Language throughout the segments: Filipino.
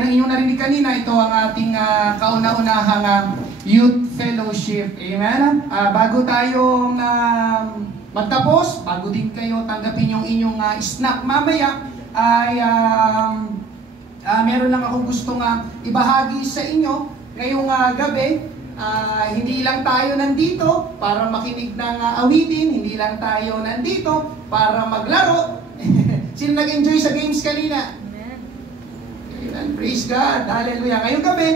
Ang inyong narinig kanina, ito ang ating kauna-unahang youth fellowship. Amen? Bago tayong magtapos, bago din kayo tanggapin yung inyong snack mamaya, ay meron lang akong gustong ibahagi sa inyo ngayong gabi. Hindi lang tayo nandito para makinig ng awitin, hindi lang tayo nandito para maglaro. Sino nag-enjoy sa games kanina? Amen. Praise God. Hallelujah. Ngayong gabi,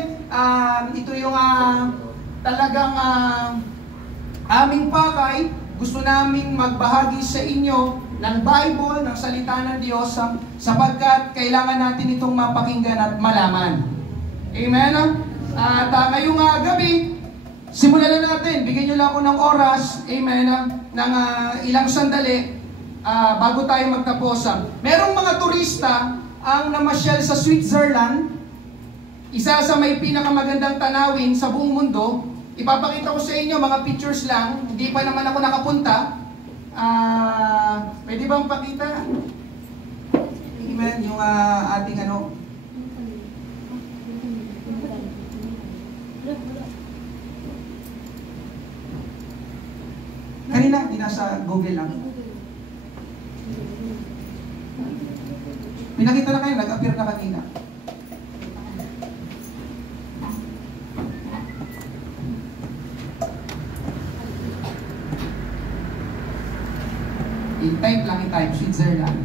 ito yung talagang aming pakay. Gusto naming magbahagi sa inyo ng Bible, ng salita ng Diyos, sapagkat kailangan natin itong mapakinggan at malaman. Amen? At ngayong gabi, simulan na natin. Bigyan nyo lang ako ng oras, amen, ng ilang sandali bago tayo magtapos. Merong mga turista ang namasyal sa Switzerland, isa sa may pinakamagandang tanawin sa buong mundo. Ipapakita ko sa inyo mga pictures lang, hindi pa naman ako nakapunta. Pwede bang pakita? Amen, yung ating ano. Kanina, hindi nasa Google lang. Pinakita na kayo, nag-appear na kanina. I-type, Switzerland.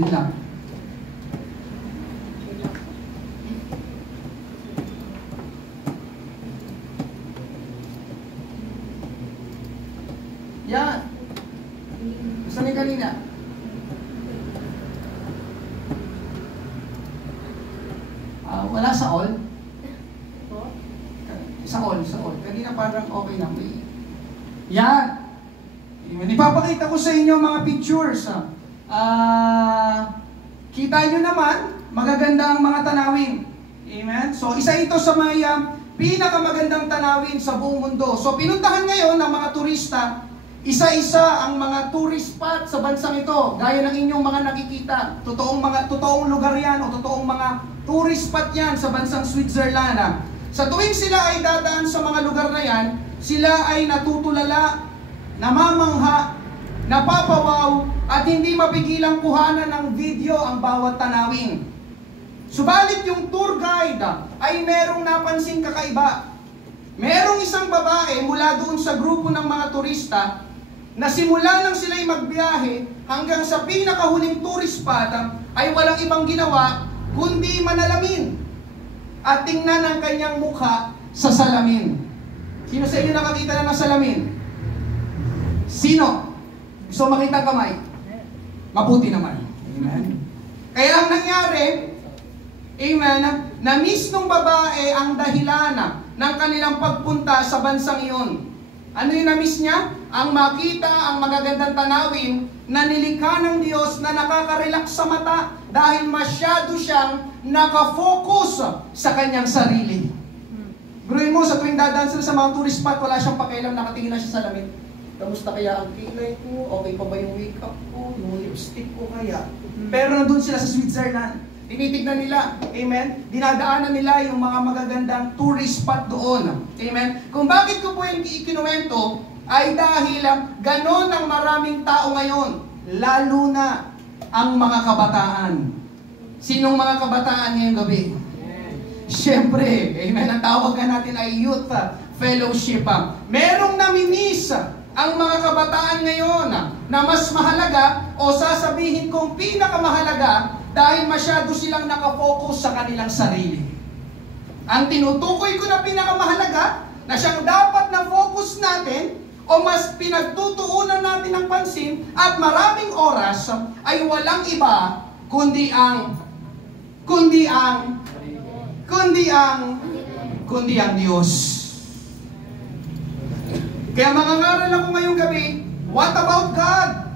Yun lang. Yan. Saan yung kanina? Wala sa all? Sa all. Kanina parang okay lang. Yan. Ipapakita ko sa inyo mga pictures. Kita nyo naman, magagandang mga tanawin. Amen? So, isa ito sa may pinakamagandang tanawin sa buong mundo. So, pinuntahan ngayon ng mga turista, isa-isa ang mga tourist spot sa bansang ito. Gaya ng inyong mga nakikita. Totoong lugar yan o totoong mga tourist spot yan sa bansang Switzerland. Sa tuwing sila ay dadaan sa mga lugar na yan, sila ay natutulala, namamangha, napapawaw, at hindi mapigilang kuhanan ng video ang bawat tanawin. Subalit yung tour guide ay merong napansing kakaiba. Merong isang babae mula doon sa grupo ng mga turista na simula nang sila'y magbiyahe hanggang sa pinakahuling tourist spot ay walang ibang ginawa kundi manalamin at tingnan ang kanyang mukha sa salamin. Sino sa inyo nakakita na ng salamin? Sino? Gusto makita ang kamay? Mabuti naman. Amen. Kaya ang nangyari, amen, na-miss nung babae ang dahilan ng kanilang pagpunta sa bansang iyon. Ano yung na-miss niya? Ang makita ang magagandang tanawin na nilikha ng Diyos na nakaka-relax sa mata dahil masyado siyang nakafocus sa kanyang sarili. Biruin mo, sa tuwing dadaan sila sa mga tourist spot, wala siyang pakialam, nakatingin na siya sa salamin. Kamusta kaya ang kilay ko? Okay pa ba yung makeup ko? Yung lipstick ko kaya? Pero nandun sila sa Switzerland. Tinitignan nila, amen? Dinadaanan nila yung mga magagandang tourist spot doon, amen? Kung bakit ko po yung ikinuwento, ay dahil ganon ang maraming tao ngayon, lalo na ang mga kabataan. Sinong mga kabataan ngayong gabi? Siyempre, amen, ang tawagan natin ay youth fellowship. Merong namimiss ang mga kabataan ngayon na mas mahalaga o sasabihin kong pinakamahalaga dahil masyado silang nakafocus sa kanilang sarili. Ang tinutukoy ko na pinakamahalaga na siyang dapat na focus natin o mas pinagtutuunan natin ng pansin at maraming oras ay walang iba kundi ang Diyos. Kaya mangangaral ako ngayong gabi, what about God?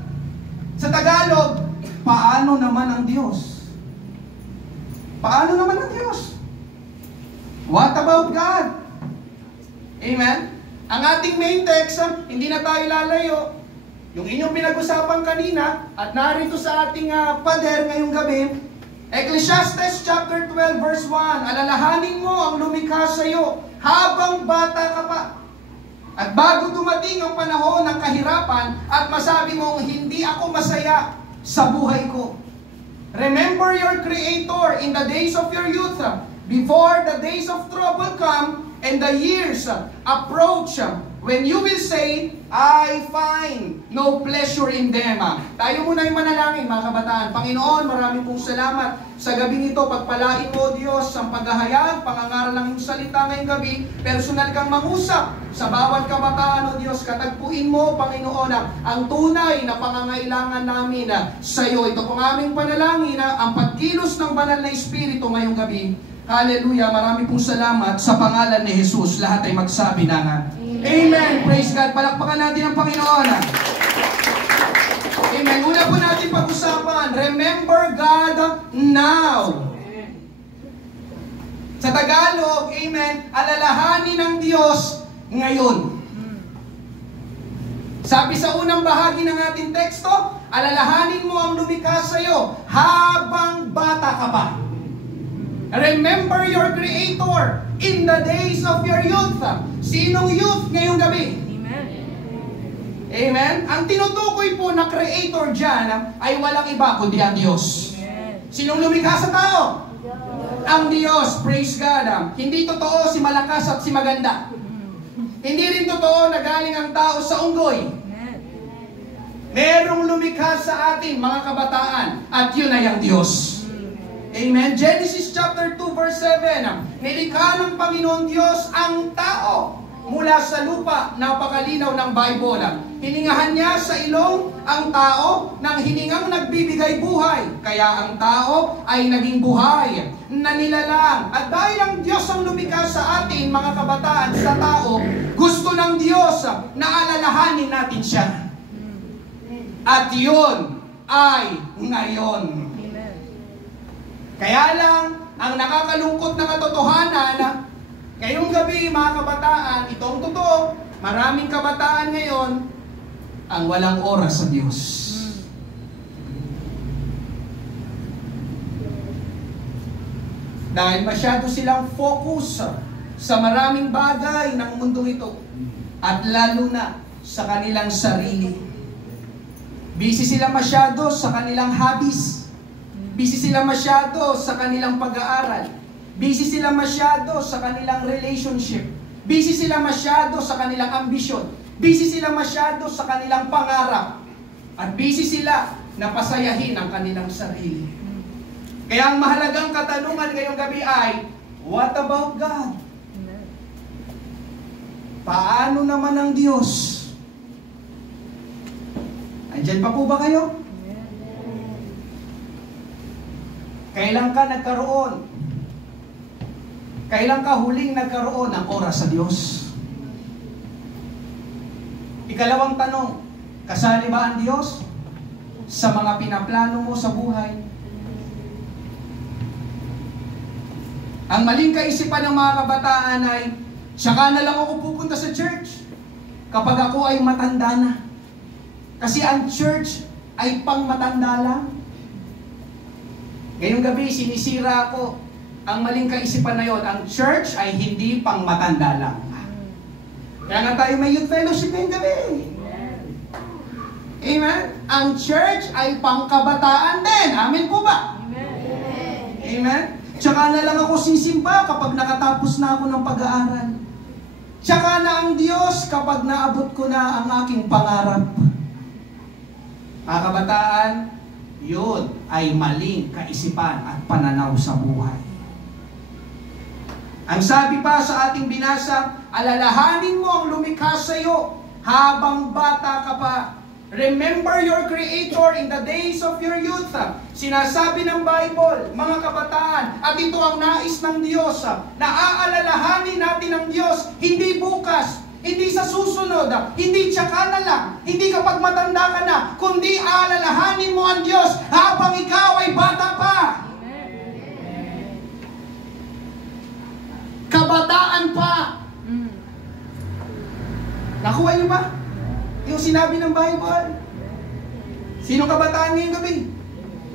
Sa Tagalog, paano naman ang Diyos? Paano naman ang Diyos? What about God? Amen? Ang ating main text, hindi na tayo lalayo. Yung inyong pinag-usapan kanina, at narito sa ating pader ngayong gabi, Ecclesiastes chapter 12 verse 1, alalahanin mo ang lumikha sa iyo habang bata ka pa. At bago dumating ang panahon ng kahirapan at masabi mong hindi ako masaya sa buhay ko. Remember your Creator in the days of your youth, before the days of trouble come and the years approach, when you will say, I find no pleasure in them. Tayo muna yung manalangin, mga kabataan. Panginoon, marami pong salamat sa gabing ito. Pagpalain mo, Diyos, ang paghahayag, pangangaral ng iyong salita ngayong gabi. Personal kang mangusap sa bawat kabataan, O Diyos. Katagpuin mo, Panginoon, ang tunay na pangangailangan namin sa iyo. Ito pong aming panalangin, ang pagkilos ng banal na Espiritu ngayong gabi. Hallelujah, marami pong salamat sa pangalan ni Jesus. Lahat ay magsabi na Amen. Praise God. Palakpakan natin ang Panginoon. Amen. Una po natin pag-usapan, remember God now. Sa Tagalog, amen, alalahanin ng Diyos ngayon. Sabi sa unang bahagi ng ating teksto, alalahanin mo ang lumikha sa iyo habang bata ka pa. Remember your Creator in the days of your youth. Sinong youth ngayong gabi? Amen. Amen? Ang tinutukoy po na Creator dyan ay walang iba kundi ang Diyos. Amen. Sinong lumikha sa tao? Ang Diyos. Praise God. Hindi totoo si malakas at si maganda. Hindi rin totoo na galing ang tao sa unggoy. Merong lumikha sa atin, mga kabataan, at yun ay ang Diyos. Amen. Genesis chapter 2 verse 7. Nilikha ng Panginoon Diyos ang tao mula sa lupa. Napakalinaw ng Bible. Hiningahan niya sa ilong ang tao ng hiningang nagbibigay buhay. Kaya ang tao ay naging buhay na nilalang. At dahil ang Diyos ang lumikha sa atin, mga kabataan, sa tao, gusto ng Diyos na alalahanin natin siya. At yun ay ngayon. Kaya lang, ang nakakalungkot na katotohanan, ngayong gabi, mga kabataan, itong totoo, maraming kabataan ngayon, ang walang oras sa Diyos. Dahil masyado silang focus sa maraming bagay ng mundong ito, at lalo na sa kanilang sarili. Busy sila masyado sa kanilang hobbies. Busy sila masyado sa kanilang pag-aaral. Busy sila masyado sa kanilang relationship. Busy sila masyado sa kanilang ambisyon. Busy sila masyado sa kanilang pangarap. At busy sila na pasayahin ang kanilang sarili. Kaya ang mahalagang katanungan ngayong gabi ay, what about God? Paano naman ang Diyos? Andyan pa po ba kayo? Kailan ka nagkaroon? Kailan ka huling nagkaroon ng oras sa Diyos? Ikalawang tanong, kasali ba ang Diyos sa mga pinaplano mo sa buhay? Ang maling kaisipan ng mga kabataan ay, saka na lang ako pupunta sa church kapag ako ay matanda na. Kasi ang church ay pang matanda lang. Ngayong gabi, sinisira ako ang maling kaisipan na yon. Ang church ay hindi pang matanda lang. Kaya nga tayo may youth fellowship ngayong gabi. Amen? Ang church ay pang kabataan din. Amen po ba? Amen? Amen? Tsaka na lang ako sisimba kapag nakatapos na ako ng pag-aaral. Tsaka na ang Diyos kapag naabot ko na ang aking pangarap. Mga kabataan, yun ay maling kaisipan at pananaw sa buhay. Ang sabi pa sa ating binasa, alalahanin mo ang lumikha sa iyo habang bata ka pa. Remember your Creator in the days of your youth. Sinasabi ng Bible, mga kabataan, at ito ang nais ng Diyos, na aalalahanin natin ang Diyos, hindi bukas, hindi sa susunod, hindi tsaka na lang, hindi kapag matanda ka na, kundi aalalahanin mo ang Diyos habang ikaw ay bata pa. Kabataan pa. Nakuha niyo ba? Yung sinabi ng Bible. Sinong kabataan ngayong gabi?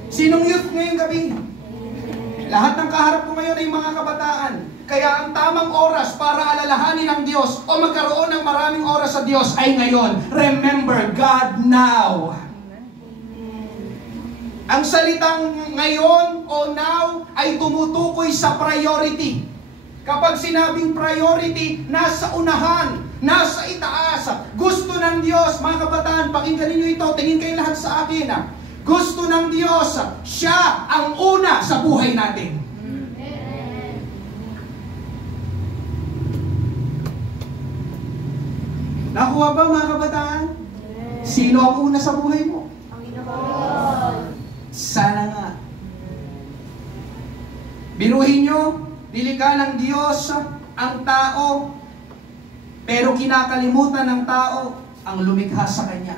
Sinong youth ngayong gabi? Lahat ng kaharap ko ngayon ay mga kabataan. Kaya ang tamang oras para alalahanin ang Diyos o magkaroon ng maraming oras sa Diyos ay ngayon. Remember God now. Ang salitang ngayon o now ay tumutukoy sa priority. Kapag sinabing priority, nasa unahan, nasa itaas. Gusto ng Diyos, mga kabataan, pakinggan ninyo ito, tingin kayo lahat sa akin. Gusto ng Diyos, siya ang una sa buhay natin. Nakuha ba, mga kabataan? Sino ang una sa buhay mo? Sana nga. Biruhin nyo, nilikha ng Diyos ang tao, pero kinakalimutan ng tao ang lumikha sa Kanya.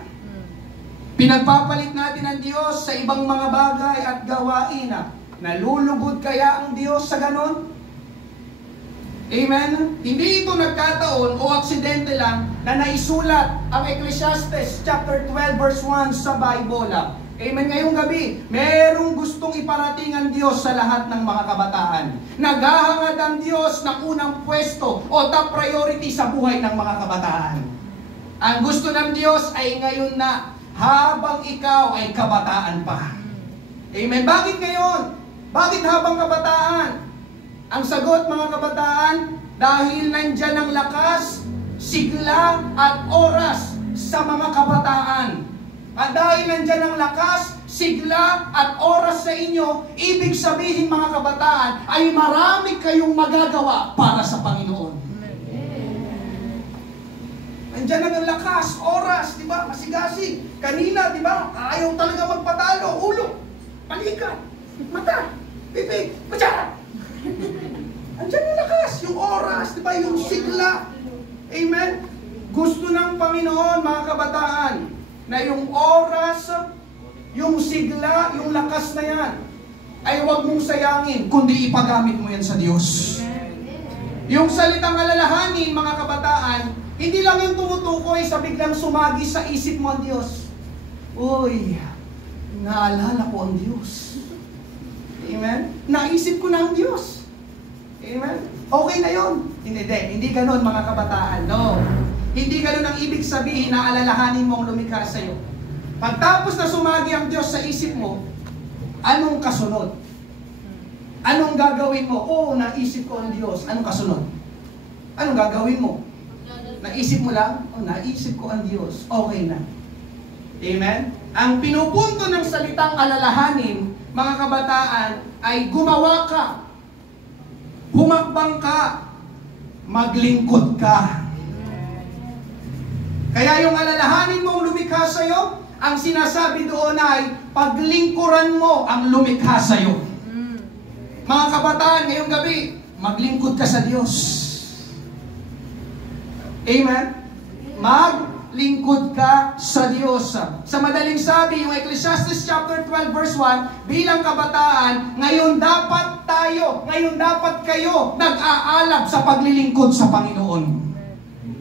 Pinagpapalit natin ang Diyos sa ibang mga bagay at gawain. Nalulugod kaya ang Diyos sa ganon? Amen? Hindi ito nagkataon o aksidente lang na naisulat ang Ecclesiastes chapter 12 verse 1 sa Bible. Amen. Ngayong gabi, merong gustong iparating ang Diyos sa lahat ng mga kabataan. Naghahangad ang Diyos ng unang pwesto o top priority sa buhay ng mga kabataan. Ang gusto ng Diyos ay ngayon na, habang ikaw ay kabataan pa. Amen. Bakit ngayon? Bakit habang kabataan? Ang sagot, mga kabataan, dahil nandyan ang lakas, sigla at oras sa mga kabataan. At dahil nandyan ang lakas, sigla at oras sa inyo, ibig sabihin, mga kabataan, ay marami kayong magagawa para sa Panginoon. Nandyan ang lakas, oras, di ba? Masigasig. Kanina, di ba? Ayaw talaga magpatalo. Ulo, palikat, mata, bibig, patsara. Andyan ang lakas, yung oras, di ba? Yung sigla. Amen? Gusto ng Panginoon, mga kabataan, na yung oras, yung sigla, yung lakas na yan, ay huwag mong sayangin, kundi ipagamit mo yan sa Diyos. Yung salitang alalahanin, mga kabataan, hindi lang yung tumutukoy sa biglang sumagi sa isip mo ang Diyos. Uy, naalala ko ang Diyos. Amen? Naisip ko na ang Diyos. Amen? Okay na yun. Hindi ganun, mga kabataan. No. Hindi ganun ang ibig sabihin na alalahanin mo ang lumikha sa iyo. Pagtapos na sumagi ang Diyos sa isip mo, anong kasunod? Anong gagawin mo? Naisip ko ang Diyos. Anong kasunod? Anong gagawin mo? Naisip mo lang? Naisip ko ang Diyos. Okay na. Amen? Ang pinupunto ng salitang alalahanin, mga kabataan, ay gumawa ka, humakbang ka, maglingkod ka. Kaya yung alalahanin mong lumikha sa'yo, ang sinasabi doon ay paglingkuran mo ang lumikha sa'yo. Mga kabataan, ngayong gabi, maglingkod ka sa Diyos. Amen? Maglingkod ka sa Diyos. Sa madaling sabi, yung Ecclesiastes chapter 12 verse 1, bilang kabataan, ngayon dapat kayo nag-aalab sa paglilingkod sa Panginoon.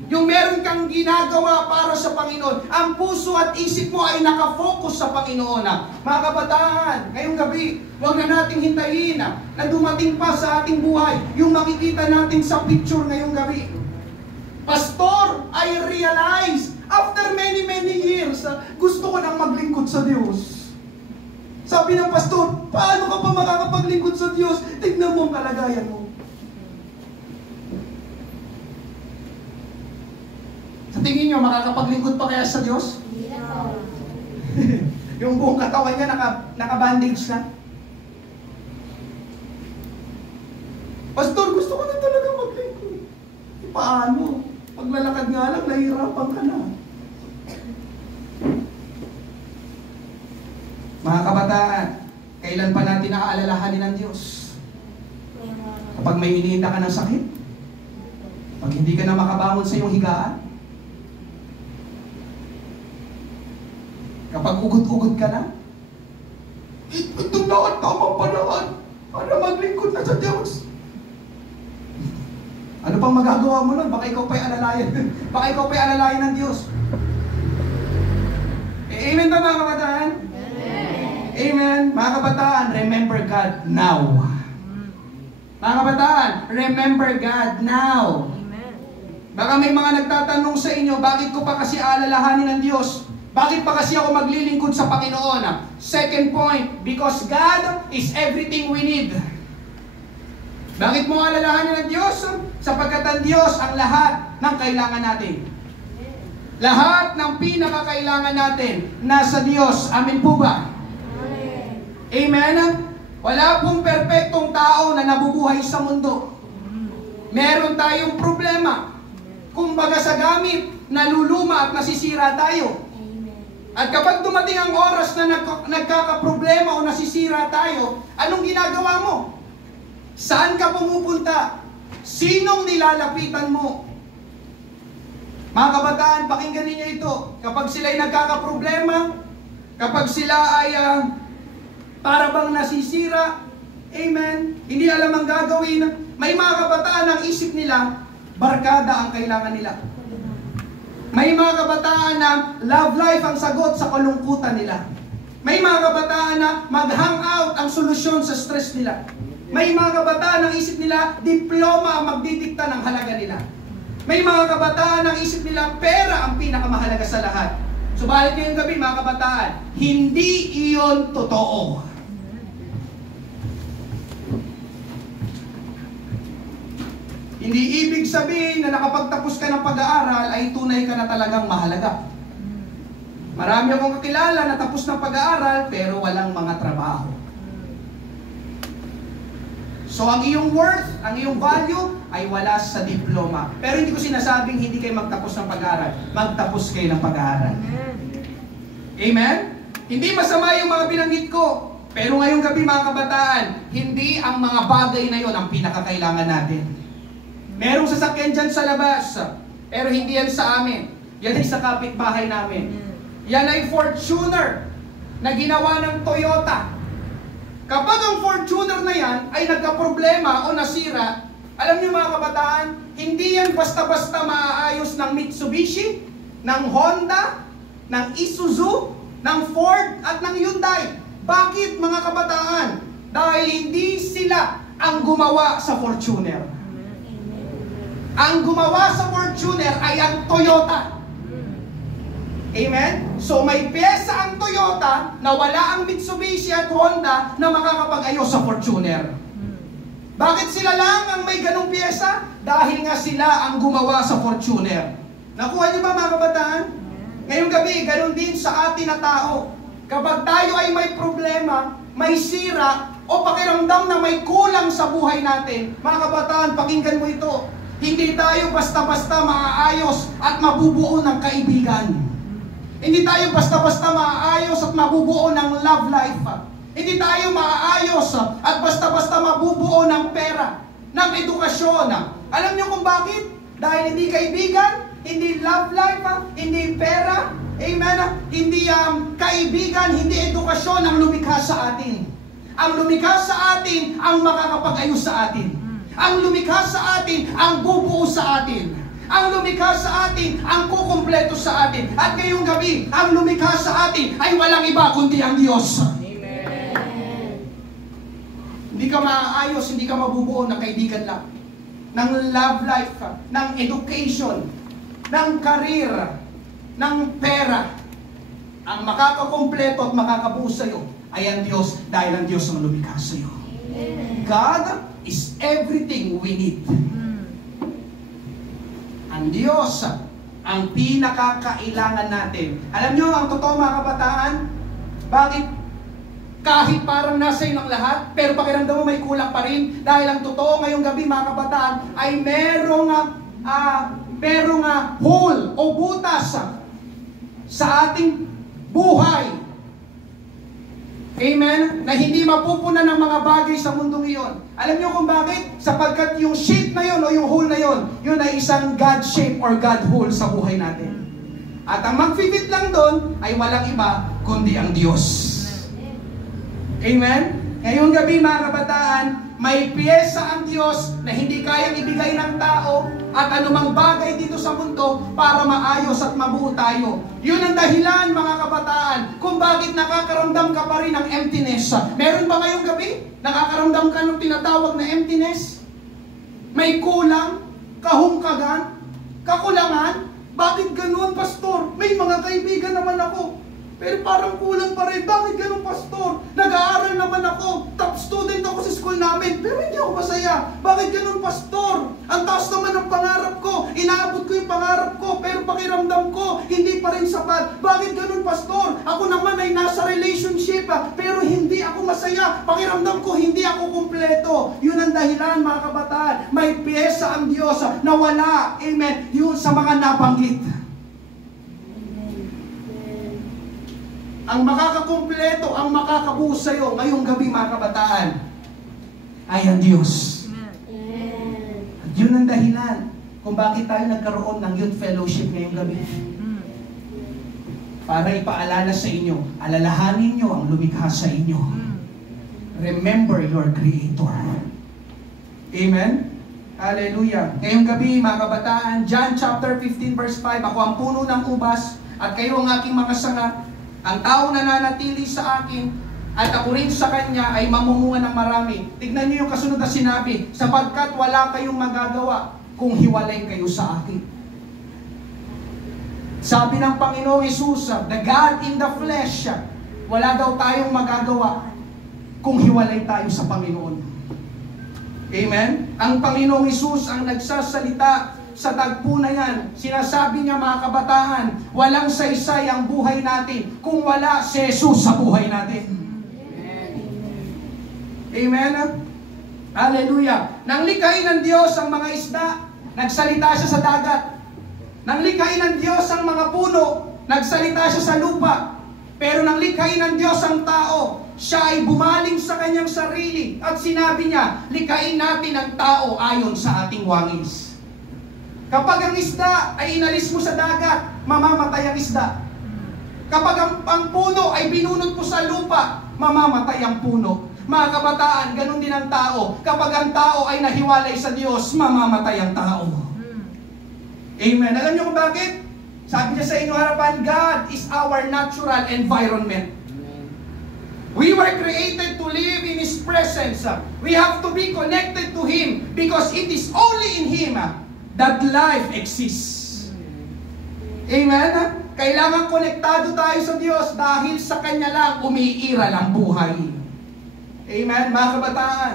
Yung meron kang ginagawa para sa Panginoon, ang puso at isip mo ay nakafocus sa Panginoon. Mga kabataan, ngayong gabi, huwag na nating hintayin na dumating pa sa ating buhay yung makikita natin sa picture ngayong gabi. Pastor, I realize, after many years, gusto ko nang maglingkod sa Diyos. Sabi ng pastor, paano ka pa makakapaglingkod sa Diyos? Tignan mo ang kalagayan mo. Sa tingin nyo, makakapaglingkod pa kaya sa Diyos? Yung buong katawan niya naka-bandage na. Pastor, gusto ko na talaga maglingkod. Paano? Paglalakad nga lang, nahihirapan ka na. Mga kabataan, kailan pa natin naaalalahanin ng Diyos? Kapag may iniinda ka ng sakit? Pag hindi ka na makabangon sa iyong higaan? Kapag ugot-ugot ka na? Itong lahat tamang panahon para maglingkod na sa Diyos. Ano pang magagawa mo nun? Baka ikaw pa'y alalayan. Baka ikaw pa'y alalayan ng Diyos. Amen ba, mga kabataan? Amen. Mga kabataan, remember God now. Mga kabataan, remember God now. Amen. Baka may mga nagtatanong sa inyo, bakit ko pa kasi alalahanin ng Diyos? Bakit pa kasi ako maglilingkod sa Panginoon? Second point, because God is everything we need. Bakit mo alalahanin ng Diyos? Sapagkat ang Diyos ang lahat ng kailangan natin. Lahat ng pinakakailangan natin nasa Diyos. Amin po ba? Amen? Wala pong perpektong tao na nabubuhay sa mundo. Meron tayong problema. Kumbaga sa gamit, naluluma at nasisira tayo. At kapag dumating ang oras na nagkakaproblema o nasisira tayo, anong ginagawa mo? Saan ka pumupunta? Sinong nilalapitan mo? Mga kabataan, pakinggan ninyo ito. Kapag sila'y nagkakaproblema, kapag sila ay para bang nasisira, amen, hindi alam ang gagawin, may mga kabataan ang isip nila, barkada ang kailangan nila. May mga kabataan na love life ang sagot sa kalungkutan nila. May mga kabataan na mag-hangout ang solusyon sa stress nila. May mga kabataan ang isip nila, diploma ang magdidikta ng halaga nila. May mga kabataan ang isip nila, pera ang pinakamahalaga sa lahat. Subalit ngayong gabi, mga kabataan, hindi iyon totoo. Hindi ibig sabihin na nakapagtapos ka ng pag-aaral ay tunay ka na talagang mahalaga. Marami akong kakilala na tapos ng pag-aaral pero walang mga trabaho. So ang iyong worth, ang iyong value ay wala sa diploma. Pero hindi ko sinasabing hindi kayo magtapos ng pag-aaral. Magtapos kayo ng pag-aaral. Amen? Hindi masama yung mga binanggit ko. Pero ngayong gabi mga kabataan, hindi ang mga bagay na yon ang pinakakailangan natin. Merong sasakyan dyan sa labas, pero hindi yan sa amin. Yan ay sa kapitbahay namin. Yan ay Fortuner na ginawa ng Toyota. Kapag ang Fortuner na yan ay nagka-problema o nasira, alam niyo mga kabataan, hindi yan basta-basta maaayos ng Mitsubishi, ng Honda, ng Isuzu, ng Ford at ng Hyundai. Bakit mga kabataan? Dahil hindi sila ang gumawa sa Fortuner. Ang gumawa sa Fortuner ay ang Toyota. Amen? So may pyesa ang Toyota na wala ang Mitsubishi at Honda na makakapag-ayos sa Fortuner. Bakit sila lang ang may ganong pyesa? Dahil nga sila ang gumawa sa Fortuner. Nakuha niyo ba mga kabataan? Ngayong gabi, ganon din sa atin na tao. Kapag tayo ay may problema, may sira, o pakiramdam na may kulang sa buhay natin, mga kabataan, pakinggan mo ito. Hindi tayo basta-basta maaayos at mabubuo ng kaibigan. Hindi tayo basta-basta maaayos at mabubuo ng love life. Hindi tayo maaayos at basta-basta mabubuo ng pera, ng edukasyon. Alam niyo kung bakit? Dahil hindi kaibigan, hindi love life, hindi pera, amen, hindi kaibigan, hindi edukasyon ang lumikha sa atin. Ang lumikha sa atin ang makakapag-ayos sa atin. Ang lumikha sa atin, ang bubuo sa atin. Ang lumikha sa atin, ang kukumpleto sa atin. At ngayong gabi, ang lumikha sa atin ay walang iba kundi ang Diyos. Amen. Hindi ka maaayos, hindi ka mabubuo ng kaibigan lang. Ng love life, ng education, ng career, ng pera. Ang makakakumpleto at makakabuo sa'yo ay ang Diyos dahil ang Diyos ang lumikha sa'yo. God is everything we need. Ang Diyos ang pinakakailangan natin. Alam nyo, ang totoo mga kabataan, bakit kahit parang nasa iyo ng lahat, pero pakiramdam mo may kulang pa rin? Dahil ang totoo ngayong gabi mga kabataan ay merong hole o butas sa ating buhay. Amen? Na hindi mapupunan ng mga bagay sa mundong iyon. Alam niyo kung bakit? Sapagkat yung shape na yon o yung hole na yon, yun ay isang God shape or God hole sa buhay natin. At ang mag-fit lang doon ay walang iba kundi ang Diyos. Amen? Ngayong gabi mga kabataan, may piyesa ang Diyos na hindi kayang ibigay ng tao at anumang bagay dito sa mundo para maayos at mabuo tayo. Yun ang dahilan mga kabataan kung bakit nakakaramdam ka pa rin ng emptiness. Meron ba ngayong gabi? Nakakaramdam ka ng tinatawag na emptiness? may kulang, kahungkagan, kakulangan. Bakit ganun, pastor? May mga kaibigan naman ako, pero parang kulang pa rin. Bakit ganun, pastor? Nag-aaral naman ako, top student ako sa school namin, pero hindi ako masaya. Bakit ganun, pastor? Ang taas naman ng pangarap ko, inaabot ko yung pangarap ko, pero pakiramdam ko, hindi pa rin sapat. Bakit ganun, pastor? Ako naman ay nasa relationship, pero hindi ako masaya. Pakiramdam ko, hindi ako kumpleto. Yun ang dahilan, mga kabataan. May piyesa ang Diyos na wala, amen, yun sa mga nabanggit. Ang makakakumpleto, ang makakabuo sa'yo ngayong gabi, mga kabataan, ay ang Diyos. At yun ang dahilan kung bakit tayo nagkaroon ng youth fellowship ngayong gabi. Para ipaalala sa inyo, alalahanin nyo ang lumikha sa inyo. Remember your Creator. Amen? Hallelujah. Ngayong gabi, mga kabataan, John chapter 15 verse 5, ako ang puno ng ubas at kayo ang aking mga sanga. Ang tao na nanatili sa akin at ako rin sa kanya ay mamumunga ng marami. Tignan niyo yung kasunod na sinabi, sapagkat wala kayong magagawa kung hiwalay kayo sa akin. Sabi ng Panginoong Hesus, the God in the flesh, wala daw tayong magagawa kung hiwalay tayo sa Panginoon. Amen? Ang Panginoong Hesus ang nagsasalita sa tagpo na yan. Sinasabi niya, mga kabataan, walang saysay ang buhay natin kung wala si Jesus sa buhay natin. Amen? Hallelujah. Nang likhain ng Diyos ang mga isda, nagsalita siya sa dagat. Nang likhain ng Diyos ang mga puno, nagsalita siya sa lupa. Pero nang likhain ng Diyos ang tao, siya ay bumaling sa kanyang sarili at sinabi niya, likhain natin ang tao ayon sa ating wangis. Kapag ang isda ay inalis mo sa dagat, mamamatay ang isda. Kapag ang puno ay binunot mo sa lupa, mamamatay ang puno. Mga kabataan, ganun din ang tao. Kapag ang tao ay nahiwalay sa Diyos, mamamatay ang tao. Amen. Alam niyo kung bakit? Sabi niya sa inyong harapan, God is our natural environment. We were created to live in His presence. We have to be connected to Him because it is only in Him that life exists. Amen? Kailangan konektado tayo sa Diyos dahil sa Kanya lang umiiral ang buhay. Amen? Mga kabataan,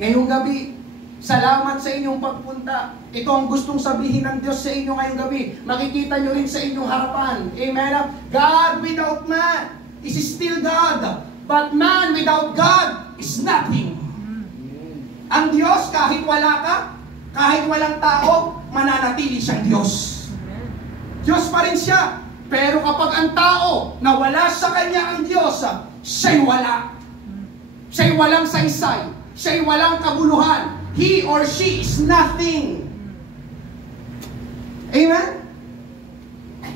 ngayong gabi, salamat sa inyong pagpunta. Ito ang gustong sabihin ng Diyos sa inyo ngayong gabi. Makikita nyo rin sa inyong harapan. Amen? God without man is still God. But man without God is nothing. Ang Diyos, kahit wala ka, kahit walang tao, mananatili siyang Diyos. Diyos pa rin siya. Pero kapag ang tao na wala sa Kanya ang Diyos, siya'y wala. Siya'y walang saysay. Siya'y walang kabuluhan. He or she is nothing. Amen?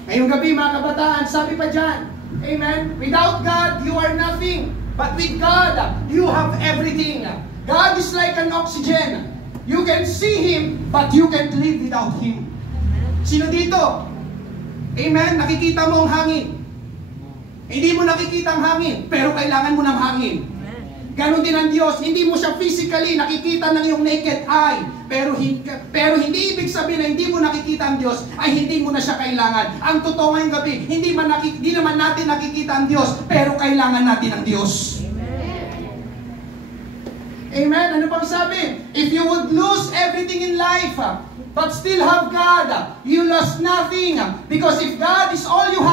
Ngayong gabi, mga kabataan, sabi pa dyan, amen? Without God, you are nothing. But with God, you have everything. God is like an oxygen. You can see Him, but you can't live without Him. Sino dito? Amen? Nakikita mo ang hangin. Hindi mo nakikita ang hangin, pero kailangan mo ng hangin. Ganon din ang Diyos. Hindi mo siya physically nakikita ng iyong naked eye. Pero hindi ibig sabihin na hindi mo nakikita ang Diyos ay hindi mo na siya kailangan. Ang totoo ngayong gabi, hindi naman natin nakikita ang Diyos, pero kailangan natin ang Diyos. Amen? Ano pang sabi? If you would lose everything in life, but still have God, you lost nothing. Because if God is all you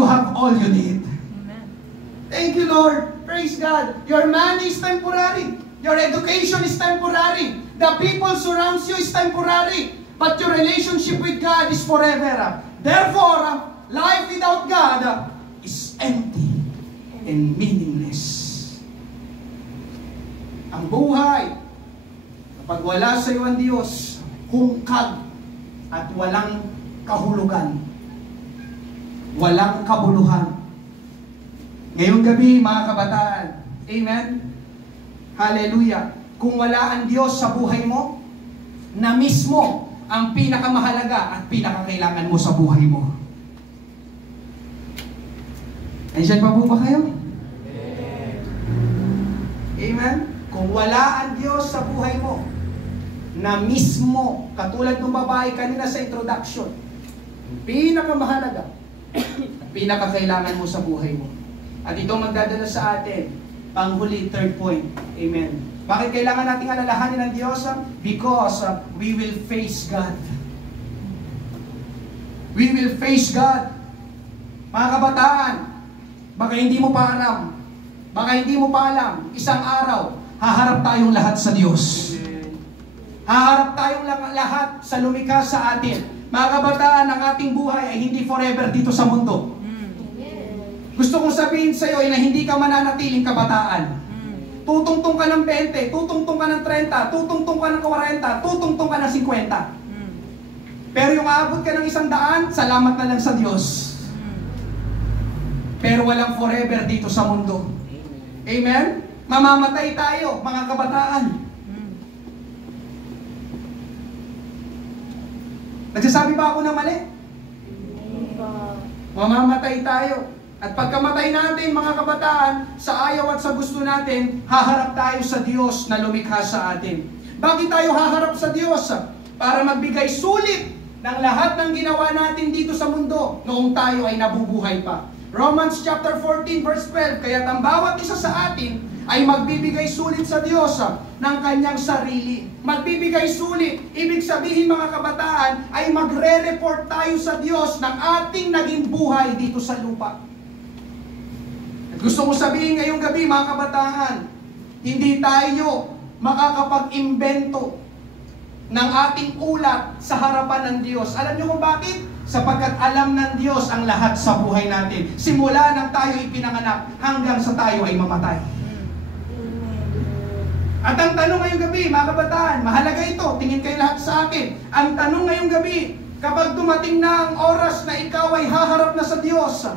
have all you need. Amen. Thank you, Lord. Praise God. Your money is temporary. Your education is temporary. The people surrounds you is temporary. But your relationship with God is forever. Therefore, life without God is empty and meaningless. Ang buhay, kapag wala sa iyo ang Diyos, hungkag at walang kahulugan. Walang kabuluhan. Ngayong gabi, mga kabataan, amen? Hallelujah. Kung wala ang Diyos sa buhay mo, na mismo ang pinakamahalaga at pinakakailangan mo sa buhay mo. Andiyan pa po ba kayo? Amen? Kung wala ang Diyos sa buhay mo, na mismo, katulad ng babae kanina sa introduction, pinakamahalaga, pinakakailangan mo sa buhay mo. At ito magdadala sa atin, panghuli, third point. Amen. Bakit kailangan nating alalahanin ng Diyos? Because we will face God. We will face God. Mga kabataan, baka hindi mo pa alam, isang araw, haharap tayong lahat sa Diyos. Haharap tayong lahat sa lumikha sa atin. Mga kabataan, ang ating buhay ay hindi forever dito sa mundo. Gusto kong sabihin sa iyo na hindi ka mananatiling kabataan. Tutungtong ka ng 20, tutungtong ka ng 30, tutungtong ka ng 40, tutungtong ka ng 50. Pero yung aabot ka ng 100, salamat na lang sa Diyos. Pero walang forever dito sa mundo. Amen? Mamamatay tayo, mga kabataan. Nagsasabi ba ako ng mali? Mamamatay tayo. At pagkamatay natin, mga kabataan, sa ayaw at sa gusto natin, haharap tayo sa Diyos na lumikha sa atin. Bakit tayo haharap sa Diyos? Para magbigay sulit ng lahat ng ginawa natin dito sa mundo noong tayo ay nabubuhay pa. Romans chapter 14 verse 12, kaya't ang bawat isa sa atin ay magbibigay sulit sa Diyos ng kanyang sarili. Magbibigay sulit, ibig sabihin mga kabataan, ay magre-report tayo sa Diyos ng ating naging buhay dito sa lupa. Gusto ko sabihin ngayong gabi, mga kabataan, hindi tayo makakapag-imbento ng ating ulat sa harapan ng Diyos. Alam niyo kung bakit? Sapagkat alam ng Diyos ang lahat sa buhay natin. Simula nang tayo ipinanganak hanggang sa tayo ay mamatay. At ang tanong ngayong gabi, mga kabataan, mahalaga ito, tingin kayo lahat sa akin. Ang tanong ngayong gabi, kapag dumating na ang oras na ikaw ay haharap na sa Diyos,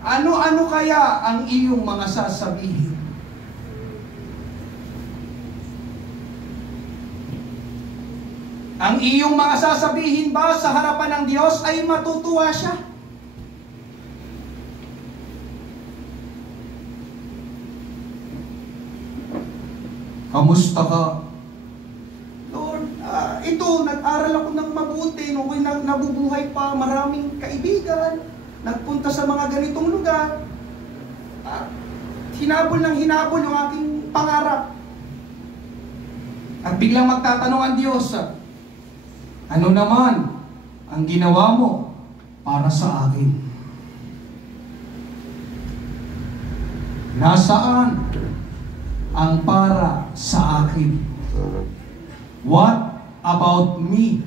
ano-ano kaya ang iyong mga sasabihin? Ang iyong mga sasabihin ba sa harapan ng Diyos ay matutuwa siya? Kamusta ka? Lord, ito, nag-aral ako ng mabuti, nung nabubuhay pa, maraming kaibigan, nagpunta sa mga ganitong lugar, hinabol ng hinabol yung aking pangarap. At biglang magtatanong ang Diyos, ano naman ang ginawa mo para sa akin? Nasaan ang para sa akin? What about me?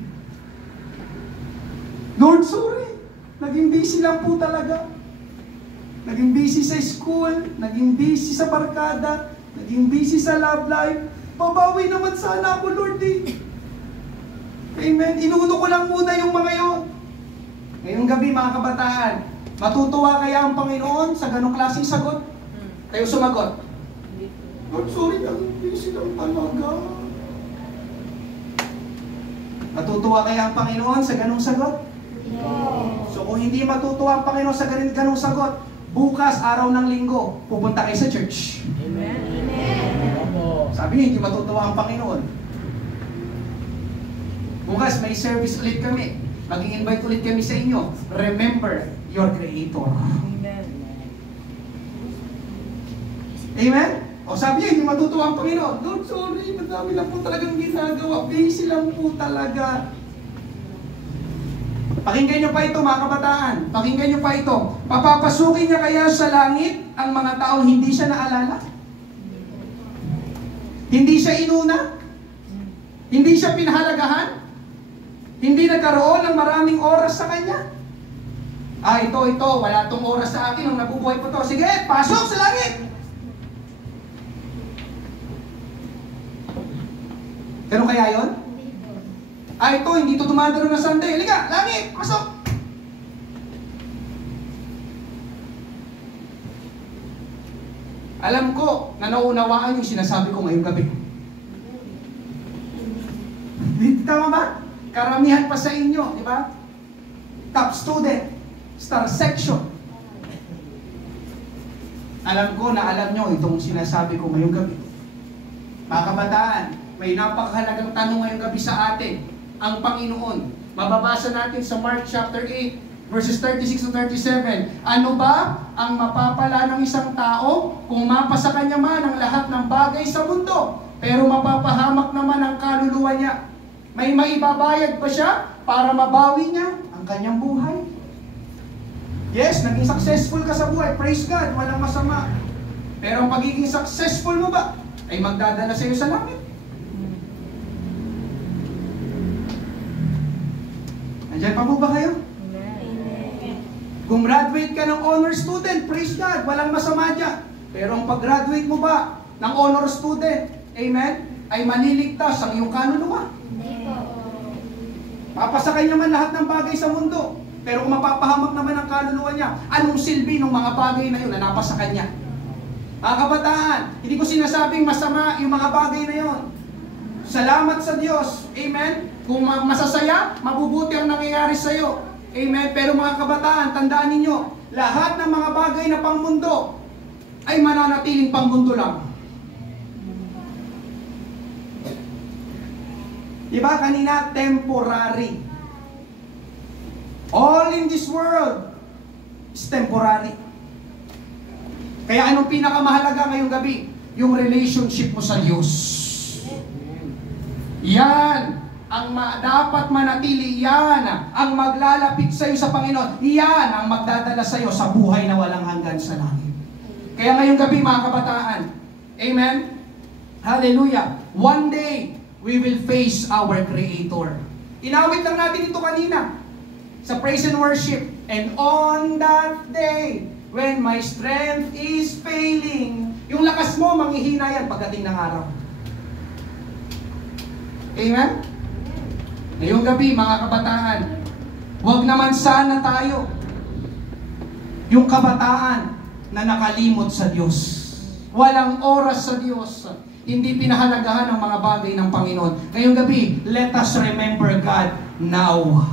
Lord, sorry. Naging busy lang po talaga. Naging busy sa school, naging busy sa barkada, naging busy sa love life. Babawi naman sana ako, Lord eh. Amen. Inuuno ko lang muna yung mga yon. Ngayong gabi, mga kabataan, matutuwa kaya ang Panginoon sa ganong klaseng sagot? Kayo sumagot. Lord, sorry, naging busy lang talaga. Matutuwa kaya ang Panginoon sa ganong sagot? So kung hindi matutuwa ang Panginoon sa ganung sagot, bukas, araw ng linggo, pupunta kayo sa church. Amen. Amen. Sabi niyo, hindi matutuwa ang Panginoon. Bukas, may service ulit kami. Mag-i-invite ulit kami sa inyo. Remember your Creator. Amen. Amen? O sabi niya, hindi matutuwa ang Panginoon. Lord, sorry, madami lang po talagang ginagawa. Busy lang po talaga. Pakinggan nyo pa ito, mga kabataan. Pakinggan nyo pa ito. Papapasukin niya kaya sa langit ang mga taong hindi siya naalala? Hindi siya inuna? Hindi siya pinahalagahan? Hindi nagkaroon ng maraming oras sa kanya? Ito, wala tong oras sa akin nung nabubuhay ko to. Sige, pasok sa langit! Pero kaya yon? Ito, hindi to dumadalo na Sunday. Halika, langit, pasok! Alam ko na nauunawaan yung sinasabi ko ngayong gabi. Tama ba? Karamihan pa sa inyo, di ba? Top student, star section. Alam ko na alam nyo itong sinasabi ko ngayong gabi. Mga kabataan, may napakahalagang tanong ngayong gabi sa atin. Ang Panginoon. Mababasa natin sa Mark chapter 8, verses 36 to 37. Ano ba ang mapapala ng isang tao kung mapasa kanya man ang lahat ng bagay sa mundo, pero mapapahamak naman ang kaluluwa niya? May maibabayad pa siya para mabawi niya ang kanyang buhay? Yes, naging successful ka sa buhay. Praise God, walang masama. Pero ang pagiging successful mo ba ay magdadala sa iyo sa langit? Nandiyan pa po ba kayo? Kung graduate ka ng honor student, praise God, walang masama dyan. Pero ang pag-graduate mo ba ng honor student, amen, ay maliligtas ang iyong kaluluwa. Papasakay niya man lahat ng bagay sa mundo, pero kung mapapahamak naman ang kaluluwa niya, anong silbi ng mga bagay na yun na napasa kanya? Mga kabataan, hindi ko sinasabing masama yung mga bagay na yun. Salamat sa Diyos, amen. Kung masasaya, mabubuti ang nangyayari sa iyo. Amen. Pero mga kabataan, tandaan ninyo, lahat ng mga bagay na pangmundo ay mananatiling pangmundo lang. Diba kanina, temporary. All in this world is temporary. Kaya anong pinakamahalaga ngayong gabi? Yung relationship mo sa Diyos. Yan ang dapat manatili, yan ang maglalapit sa iyo sa Panginoon. Yan ang magdadala sa iyo sa buhay na walang hanggan sa langit. Kaya ngayong gabi mga kabataan, amen? Hallelujah. One day, we will face our Creator. Inawit lang natin ito kanina sa praise and worship. And on that day, when my strength is failing, yung lakas mo, manghihina yan pagdating ng araw. Amen? Ngayong gabi, mga kabataan, huwag naman sana tayo yung kabataan na nakalimot sa Diyos. Walang oras sa Diyos. Hindi pinahalagahan ang mga bagay ng Panginoon. Ngayong gabi, let us remember God now.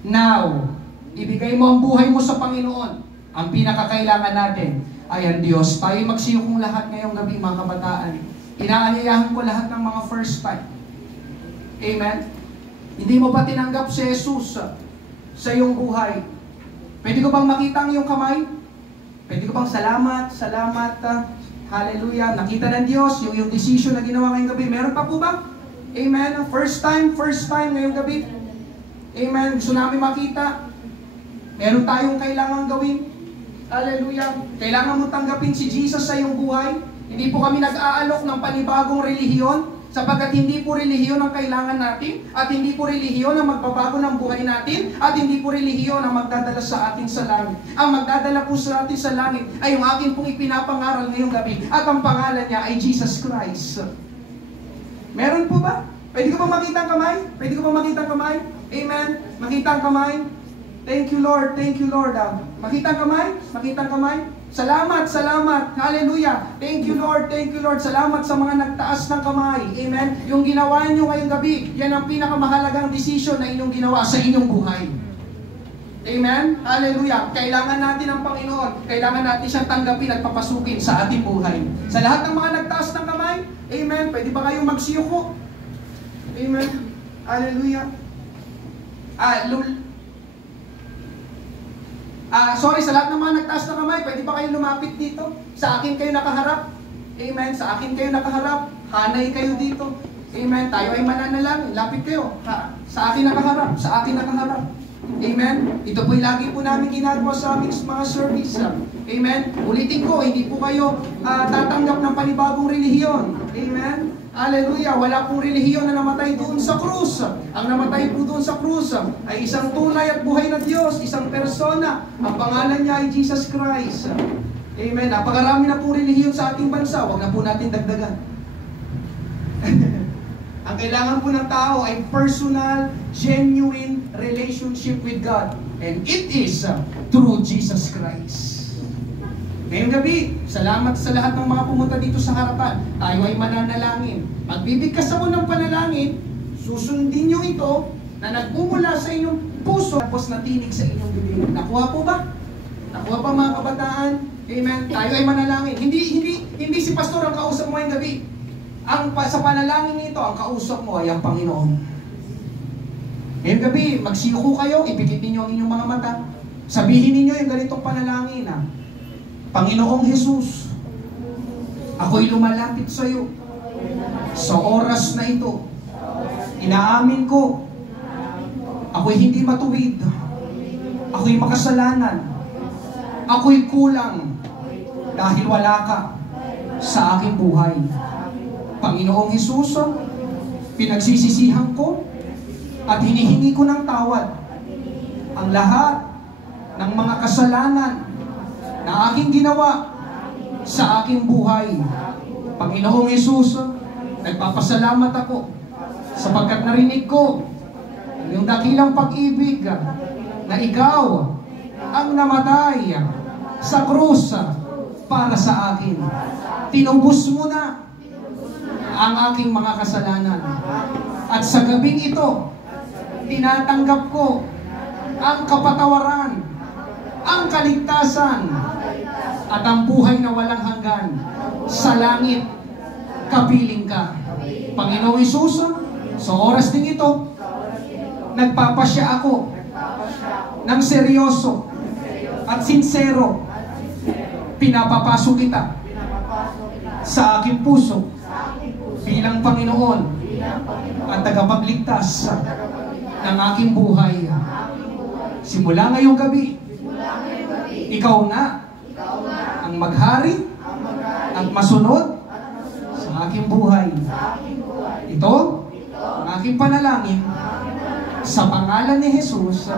Now. Ibigay mo ang buhay mo sa Panginoon. Ang pinakakailangan natin ay ang Diyos. Tayo magsiyukong lahat ngayong gabi, mga kabataan. Inaanyayahan ko lahat ng mga first time. Amen? Hindi mo ba tinanggap si Jesus sa iyong buhay? Pwede ko bang makita ang iyong kamay? Pwede ko bang salamat, hallelujah, nakita ng Diyos yung decision na ginawa ngayong gabi. Meron pa po ba? Amen? First time ngayong gabi. Amen? Gusto namin makita. Meron tayong kailangan gawin. Hallelujah. Kailangan mo tanggapin si Jesus sa iyong buhay. Hindi po kami nag-aalok ng panibagong relihiyon, sapagkat hindi po relihiyon ang kailangan natin, at hindi po relihiyon ang magbabago ng buhay natin, at hindi po relihiyon ang magdadala sa atin sa langit. Ang magdadala po sa atin sa langit ay yung akin pong ipinapangaral ngayong gabi, at ang pangalan niya ay Jesus Christ. Meron po ba? Pwede ko ba makita ang kamay? Pwede ko ba makita ang kamay? Amen? Makita ang kamay? Thank you Lord, thank you Lord. Makita ang kamay? Makita ang kamay? Salamat, salamat. Hallelujah. Thank you Lord, thank you Lord. Salamat sa mga nagtaas ng kamay. Amen. Yung ginawa niyo ngayong gabi, yan ang pinakamahalagang decision na inyong ginawa sa inyong buhay. Amen. Hallelujah. Kailangan natin ang Panginoon. Kailangan natin siyang tanggapin at papasukin sa ating buhay. Sa lahat ng mga nagtaas ng kamay, amen. Pwede ba kayong magsiyuko? Amen. Hallelujah. Sorry, sa lahat ng mga nagtaas na kamay, pwede ba kayo lumapit dito? Sa akin kayo nakaharap. Amen. Sa akin kayo nakaharap. Hanay kayo dito. Amen. Tayo ay mananalangin. Lapit kayo. Sa akin nakaharap. Sa akin nakaharap. Amen. Ito po'y lagi po namin ginagawa sa aming mga service. Amen. Ulitin ko, hindi po kayo tatanggap ng panibagong relihiyon. Amen. Hallelujah. Wala pong relihiyon na namatay doon sa krus. Ang namatay po doon sa krus ay isang tunay at buhay na Diyos, isang persona. Ang pangalan niya ay Jesus Christ. Amen. Napakarami na pong relihiyon sa ating bansa. Huwag na po natin dagdagan. Ang kailangan po ng tao ay personal, genuine relationship with God. And it is through Jesus Christ. Ngayong gabi, salamat sa lahat ng mga pumunta dito sa harapan. Tayo ay mananalangin. Magbibigkas ako ng panalangin, susundin nyo ito na nagmumula sa inyong puso, tapos natinig sa inyong bibig. Nakuha po ba? Nakuha pa mga kabataan? Amen. Tayo ay manalangin. Hindi si pastor ang kausap mo ngayong gabi. Sa panalangin nito, ang kausap mo ay ang Panginoon. Ngayong gabi, magsiko kayo, ipikit ninyo ang inyong mga mata. Sabihin ninyo yung ganitong panalangin na, Panginoong Jesus, ako'y lumalapit sa iyo. Sa oras na ito, inaamin ko, ako'y hindi matuwid. Ako'y makasalanan. Ako'y kulang dahil wala ka sa aking buhay. Panginoong Jesus, pinagsisisihan ko at hinihingi ko ng tawad ang lahat ng mga kasalanan na aking ginawa sa aking buhay. Panginoong Jesus, nagpapasalamat ako sapagkat narinig ko yung dakilang pag-ibig na ikaw ang namatay sa krus para sa akin. Tinubos mo na ang aking mga kasalanan. At sa gabing ito, tinatanggap ko ang kapatawaran, ang kaligtasan, at ang buhay na walang hanggan. Sa langit, kapiling ka. Panginoong Hesus, sa oras din ito, nagpapasya ako ng seryoso at sincero. Pinapapasok kita sa aking puso bilang Panginoon at tagapagligtas ng aking buhay. Simula ngayong gabi, ikaw na ang maghari at masunod sa aking buhay. Ito ang aking panalangin sa pangalan ni Jesus.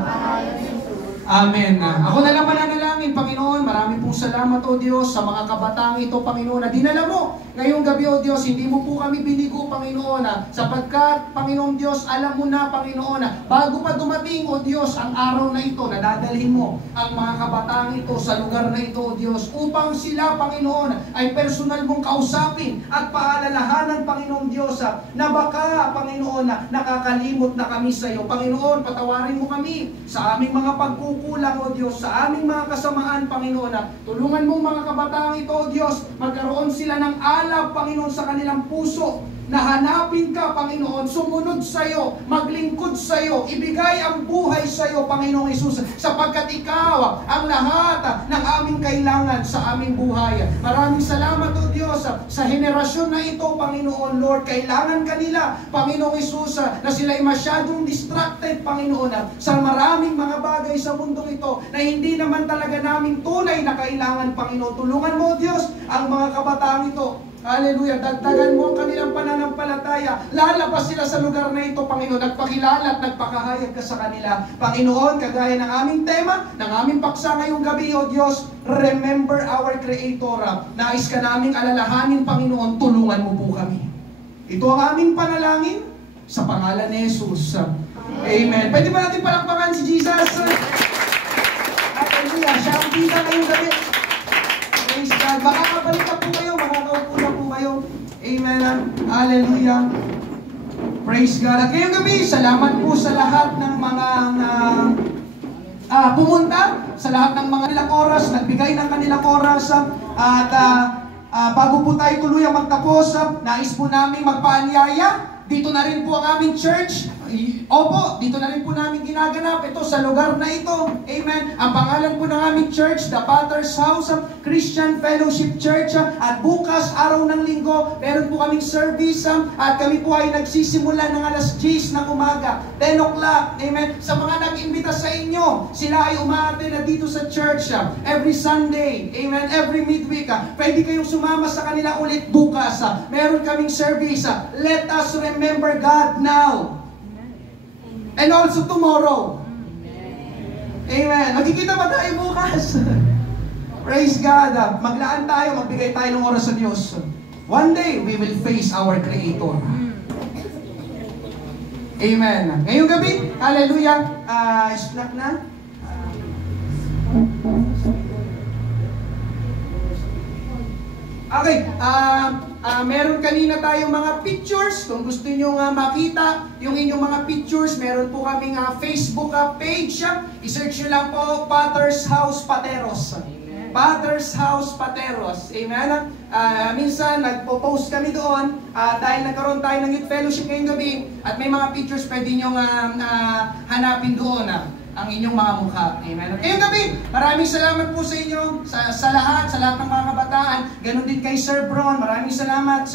Amen. Ako na lang mananalangin, Panginoon. Marami pong salamat, O Diyos, sa mga kabataang ito, Panginoon, na dinala mo ngayong gabi, O Diyos. Hindi mo po kami binigo, Panginoon, sapagkat, Panginoon Diyos, alam mo na, Panginoon, bago pa dumating, O Diyos, ang araw na ito, na dadalhin mo ang mga kabataang ito sa lugar na ito, O Diyos, upang sila, Panginoon, ay personal mong kausapin at paalalahanan, Panginoon Diyos, na baka, Panginoon, nakakalimot na kami sa iyo. Panginoon, patawarin mo kami sa aming mga pagkukulang, O Diyos, sa aming mga kasamaan, Panginoon. Tulungan mo mga kabataang ito, O Diyos, magkaroon sila ng alab, Panginoon, sa kanilang puso, na hanapin ka, Panginoon, sumunod sa iyo, maglingkod sa iyo, ibigay ang buhay sa iyo, Panginoong Hesus, sapagkat ikaw ang lahat ng aming kailangan sa aming buhay. Maraming salamat, O Diyos, sa henerasyon na ito, Panginoon, Lord. Kailangan kanila, Panginoong Hesus, na sila ay masyadong distracted, Panginoon, sa maraming mga bagay sa mundong ito na hindi naman talaga namin tunay na kailangan, Panginoon. Tulungan mo, O Diyos, ang mga kabataan ito. Hallelujah. Dagdagan mo ang kanilang pananampalataya. Lalabas sila sa lugar na ito, Panginoon. Nagpakilala at nagpakahayag ka sa kanila. Panginoon, kagaya ng aming tema, ng aming paksa ngayong gabi, O Diyos, remember our Creator. Nais ka naming alalahanin, Panginoon. Tulungan mo po kami. Ito ang aming panalangin sa pangalan ni Jesus. Amen. Pwede ba natin palakpakan si Jesus? Hallelujah. Siya ang pita ngayong gabi. Praise God. Makakabalik na po kayo. Makakaupo na po kayo. Amen. Hallelujah. Praise God. At ngayong gabi, salamat po sa lahat ng mga pumunta, sa lahat ng mga nilang oras, nagbigay ng kanilang oras. At bago po tayo tuluyang magtapos, nais po namin magpaanyaya. Dito na rin po ang aming church. Opo, dito na rin po namin ginaganap ito sa lugar na ito. Amen. Ang pangalan po ng aming church, The Potter's House Christian Fellowship Church. At bukas, araw ng linggo, meron po kaming service. At kami po ay nagsisimula ng alas 10 ng umaga, 10 o'clock. Amen. Sa mga nag-imbita sa inyo, sila ay umaate na dito sa church every Sunday. Amen. Every midweek. Pwede kayong sumama sa kanila ulit bukas. Meron kaming service. Let us remember God now. And also tomorrow. Amen. Magkikita ba tayo bukas? Praise God. Maglaan tayo, magbigay tayo ng oras sa Diyos. One day, we will face our Creator. Amen. Ngayong gabi, hallelujah. Snack na. Okay, meron kanina tayong mga pictures. Kung gusto nyo makita yung inyong mga pictures, meron po kaming Facebook page. I-search nyo lang po, Potter's House Pateros. Potter's House Pateros. Amen? minsan nagpo-post kami doon dahil nagkaroon tayo ng youth fellowship ngayong gabi at may mga pictures pwede nyo hanapin doon ang inyong mga mukha. Amen. Ngayong gabi, maraming salamat po sa inyo, sa lahat ng mga kabataan. Ganon din kay Sir Bron, maraming salamat.